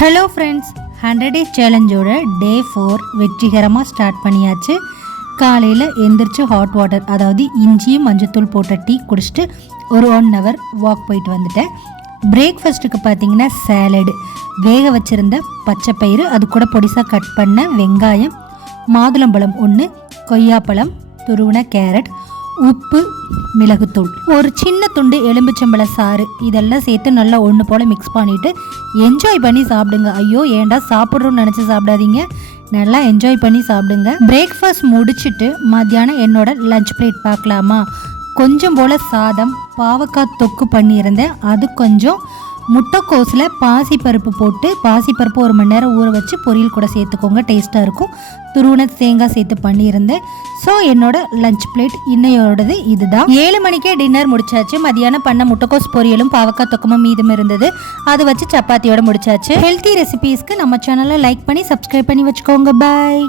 Hello friends, 100 days சேலஞ்சோட டே 4 வெற்றிகரமாக start பண்ணியாச்சு. காலையில் எந்திரிச்சு ஹாட் வாட்டர், அதாவது இஞ்சியும் மஞ்சத்தூள் போட்ட டீ குடிச்சிட்டு ஒரு 1 ஹவர் வாக் போயிட்டு வந்துட்டேன். பிரேக்ஃபாஸ்ட்டுக்கு பார்த்தீங்கன்னா சேலடு, வேக வச்சுருந்த பச்சைப்பயிறு, அது கூட பொடிசாக கட் பண்ண வெங்காயம், மாதுளம்பழம் 1, கொய்யாப்பழம், துருவின கேரட், உப்பு, மிளகுத்தூள், ஒரு சின்ன துண்டு எலும்பிச்சம்பழ சாறு, இதெல்லாம் சேர்த்து நல்லா ஒன்று போல் மிக்ஸ் பண்ணிவிட்டு என்ஜாய் பண்ணி சாப்பிடுங்க. ஐயோ ஏண்டா சாப்பிட்றோன்னு நினச்சி சாப்பிடாதீங்க, நல்லா என்ஜாய் பண்ணி சாப்பிடுங்க. பிரேக்ஃபாஸ்ட் முடிச்சுட்டு மத்தியானம் என்னோட லஞ்ச் பிளேட் பார்க்கலாமா. கொஞ்சம் போல் சாதம், பாவக்காய் தொக்கு பண்ணியிருந்தேன். அது கொஞ்சம் முட்டைக்கோஸில் பாசிப்பருப்பு போட்டு, பாசிப்பருப்பு 1 மணி நேரம் ஊற வச்சு பொரியல் கூட சேர்த்துக்கோங்க, டேஸ்ட்டாக இருக்கும். துருவன தேங்காய் சேர்த்து பண்ணியிருந்தேன். ஸோ என்னோட லஞ்ச் பிளேட் இன்னையோடது இதுதான். 7 மணிக்கே டின்னர் முடிச்சாச்சு. மதியானம் பண்ண முட்டைக்கோஸ் பொரியலும் பாவக்காய் தொக்கமும் மீதம் இருந்தது, அதை வச்சு சப்பாத்தியோட முடிச்சாச்சு. ஹெல்த்தி ரெசிபீஸ்க்கு நம்ம சேனலை லைக் பண்ணி சப்ஸ்கிரைப் பண்ணி வச்சுக்கோங்க. பாய்.